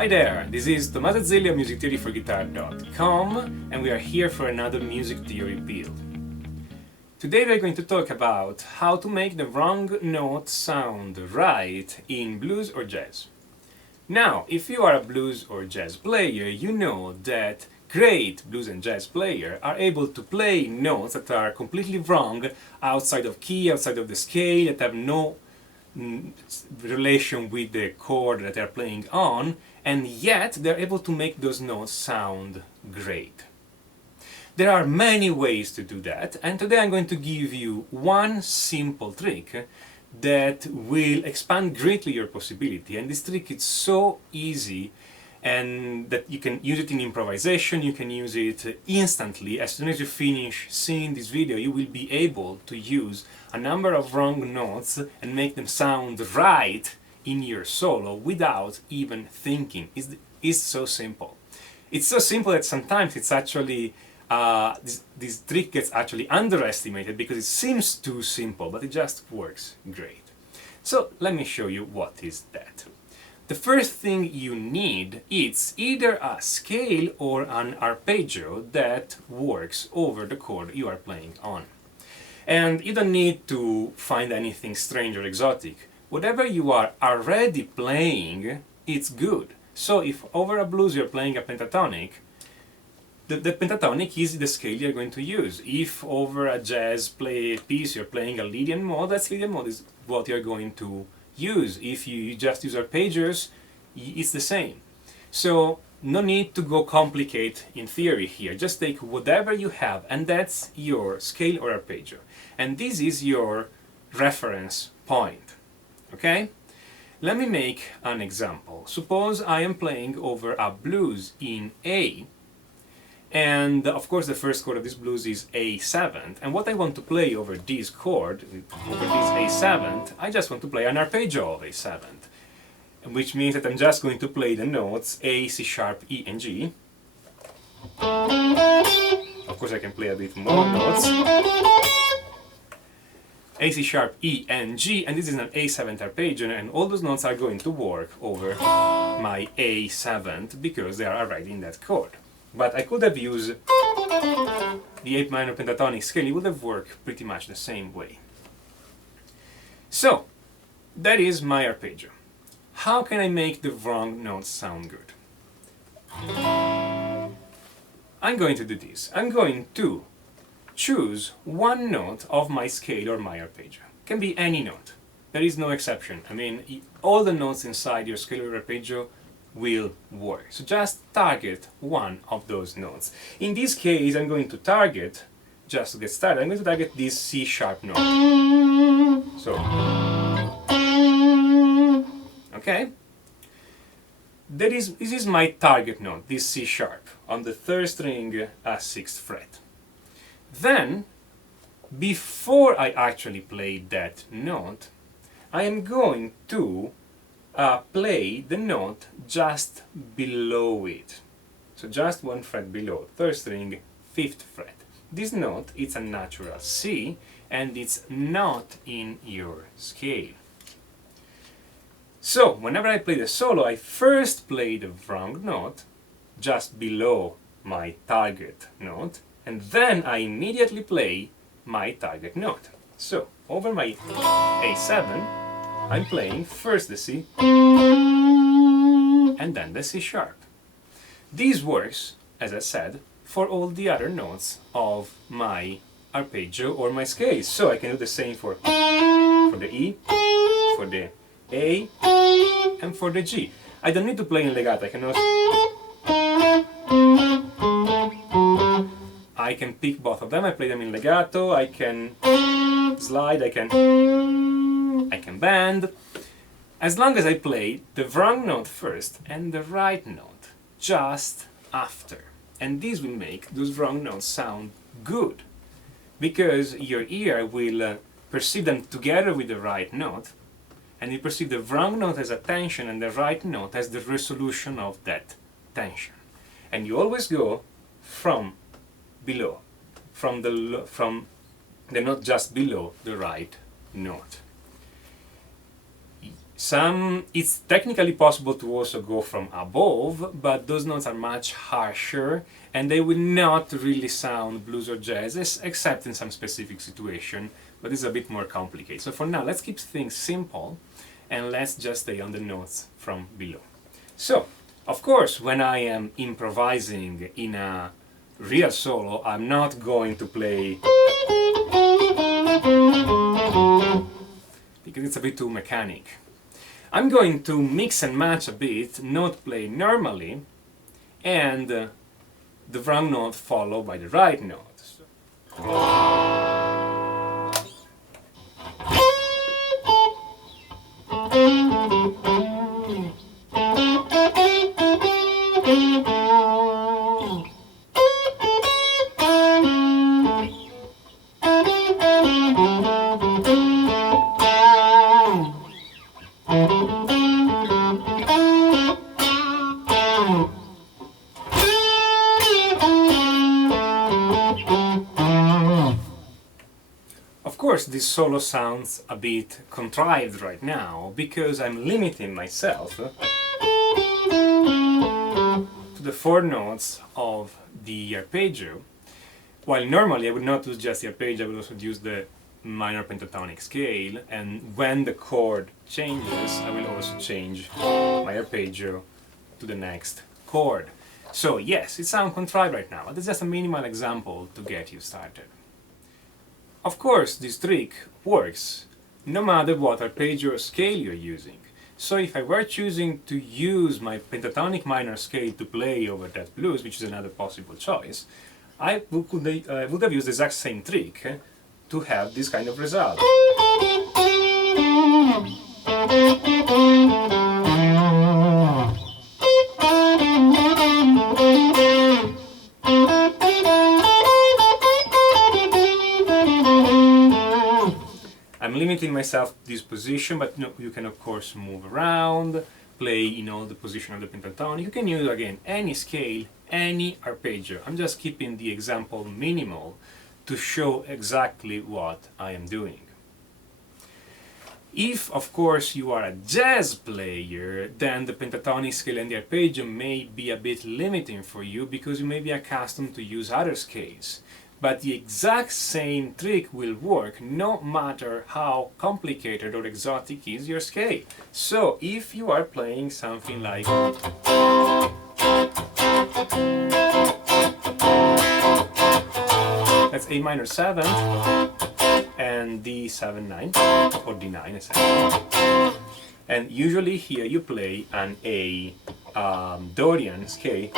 Hi there, this is Tommaso Zilli of musictheoryforguitar.com and we are here for another music theory build. Today we are going to talk about how to make the wrong note sound right in blues or jazz. Now, if you are a blues or jazz player, you know that great blues and jazz players are able to play notes that are completely wrong, outside of key, outside of the scale, that have no relation with the chord that they're playing on, and yet they're able to make those notes sound great. There are many ways to do that, and today I'm going to give you one simple trick that will expand greatly your possibility. And this trick is so easy and that you can use it in improvisation, you can use it instantly. As soon as you finish seeing this video, you will be able to use a number of wrong notes and make them sound right in your solo without even thinking. It's so simple. It's so simple that sometimes it's actually this trick gets actually underestimated because it seems too simple, but it just works great. So let me show you what is that. The first thing you need is either a scale or an arpeggio that works over the chord you are playing on. And you don't need to find anything strange or exotic. Whatever you are already playing, it's good. So if over a blues you're playing a pentatonic, the pentatonic is the scale you're going to use. If over a jazz piece you're playing a Lydian mode, that Lydian mode is what you're going to use. If you just use arpeggios, it's the same. So no need to go complicate in theory here. Just take whatever you have, and that's your scale or arpeggio. And this is your reference point. Okay? Let me make an example. Suppose I am playing over a blues in A, and of course the first chord of this blues is A7, and what I want to play over this chord, over this A7, I just want to play an arpeggio of A7, which means that I'm just going to play the notes A, C sharp, E and G. Of course I can play a bit more notes. A, C sharp, E and G, and this is an A7 arpeggio, and all those notes are going to work over my A7 because they are already in that chord. But I could have used the 8 minor pentatonic scale. It would have worked pretty much the same way. So, that is my arpeggio. How can I make the wrong notes sound good? I'm going to do this. I'm going to choose one note of my scale or my arpeggio. It can be any note. There is no exception. I mean, all the notes inside your scale or arpeggio will work. So just target one of those notes. In this case, I'm going to target, just to get started, I'm going to target this C sharp note. So, okay? This is my target note, this C sharp, on the 3rd string, 6th fret. Then, before I actually play that note, I am going to play the note just below it. So just 1 fret below, 3rd string, 5th fret. This note, it's a natural C, and it's not in your scale. So, whenever I play the solo, I first play the wrong note, just below my target note, and then I immediately play my target note. So, over my A7, I'm playing first the C, and then the C sharp. This works, as I said, for all the other notes of my arpeggio or my scale. So I can do the same for the E, for the A, and for the G. I don't need to play in legato. I can pick both of them. I play them in legato. I can slide. I can bend. As long as I play the wrong note first and the right note just after. And this will make those wrong notes sound good, because your ear will perceive them together with the right note, and you perceive the wrong note as a tension and the right note as the resolution of that tension. And you always go from below, from the note just below the right note. It's technically possible to also go from above, but those notes are much harsher and they will not really sound blues or jazz, except in some specific situation, but it's a bit more complicated. So for now, let's keep things simple and let's just stay on the notes from below. So, of course, when I am improvising in a real solo, I'm not going to play because it's a bit too mechanic. I'm going to mix and match a bit, note play normally, and the wrong note followed by the right note. Of course, this solo sounds a bit contrived right now because I'm limiting myself to the 4 notes of the arpeggio, while normally I would not use just the arpeggio, I would also use the minor pentatonic scale, and when the chord changes, I will also change my arpeggio to the next chord. So yes, it sounds contrived right now, but it's just a minimal example to get you started. Of course, this trick works no matter what arpeggio scale you're using. So if I were choosing to use my pentatonic minor scale to play over that blues, which is another possible choice, I would have used the exact same trick to have this kind of result. I'm limiting myself to this position, but you can of course move around, play in all the position of the pentatonic. You can use again any scale, any arpeggio. I'm just keeping the example minimal to show exactly what I am doing. If of course you are a jazz player, then the pentatonic scale and the arpeggio may be a bit limiting for you because you may be accustomed to use other scales. But the exact same trick will work no matter how complicated or exotic is your scale. So if you are playing something like that's A minor 7 and D7-9 or D9 essentially, and usually here you play an A Dorian scale.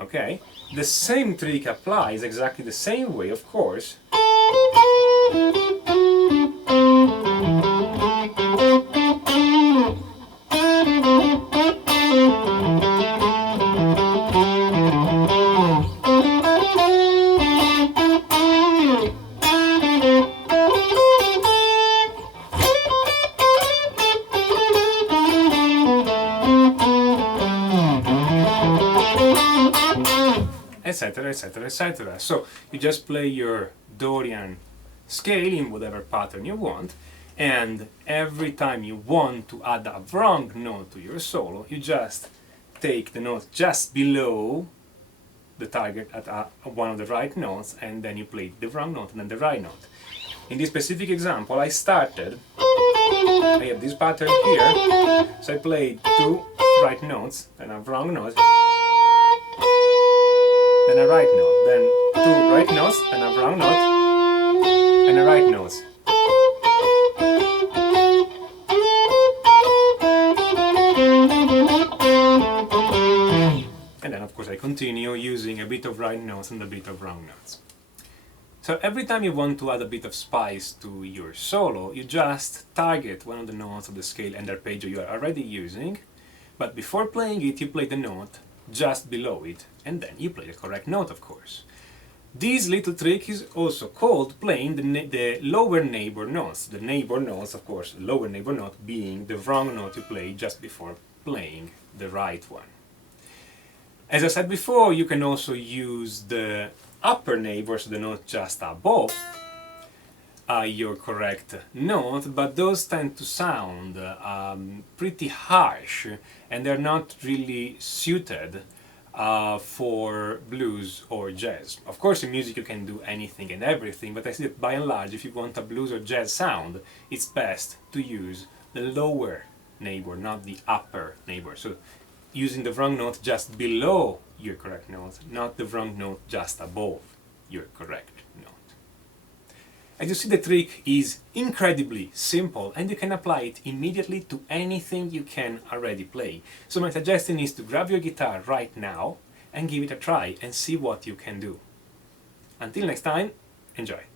Okay, the same trick applies exactly the same way, of course, etc, etc, etc. So you just play your Dorian scale in whatever pattern you want, and every time you want to add a wrong note to your solo, you just take the note just below the target at one of the right notes, and then you play the wrong note and then the right note. In this specific example, I have this pattern here, so I played 2 right notes and a wrong note, then a right note, then 2 right notes and a wrong note, and a right note. And then of course I continue using a bit of right notes and a bit of wrong notes. So every time you want to add a bit of spice to your solo, you just target one of the notes of the scale and arpeggio you are already using, but before playing it you play the note just below it, and then you play the correct note, of course. This little trick is also called playing the lower neighbor notes. The neighbor notes, of course, lower neighbor note being the wrong note you play just before playing the right one. As I said before, you can also use the upper neighbor, so the note just above, your correct note, but those tend to sound pretty harsh, and they're not really suited for blues or jazz. Of course, in music you can do anything and everything, but I see that by and large, if you want a blues or jazz sound, it's best to use the lower neighbor, not the upper neighbor. So using the wrong note just below your correct note, not the wrong note just above your correct note. As you see, the trick is incredibly simple and you can apply it immediately to anything you can already play. So my suggestion is to grab your guitar right now and give it a try and see what you can do. Until next time, enjoy!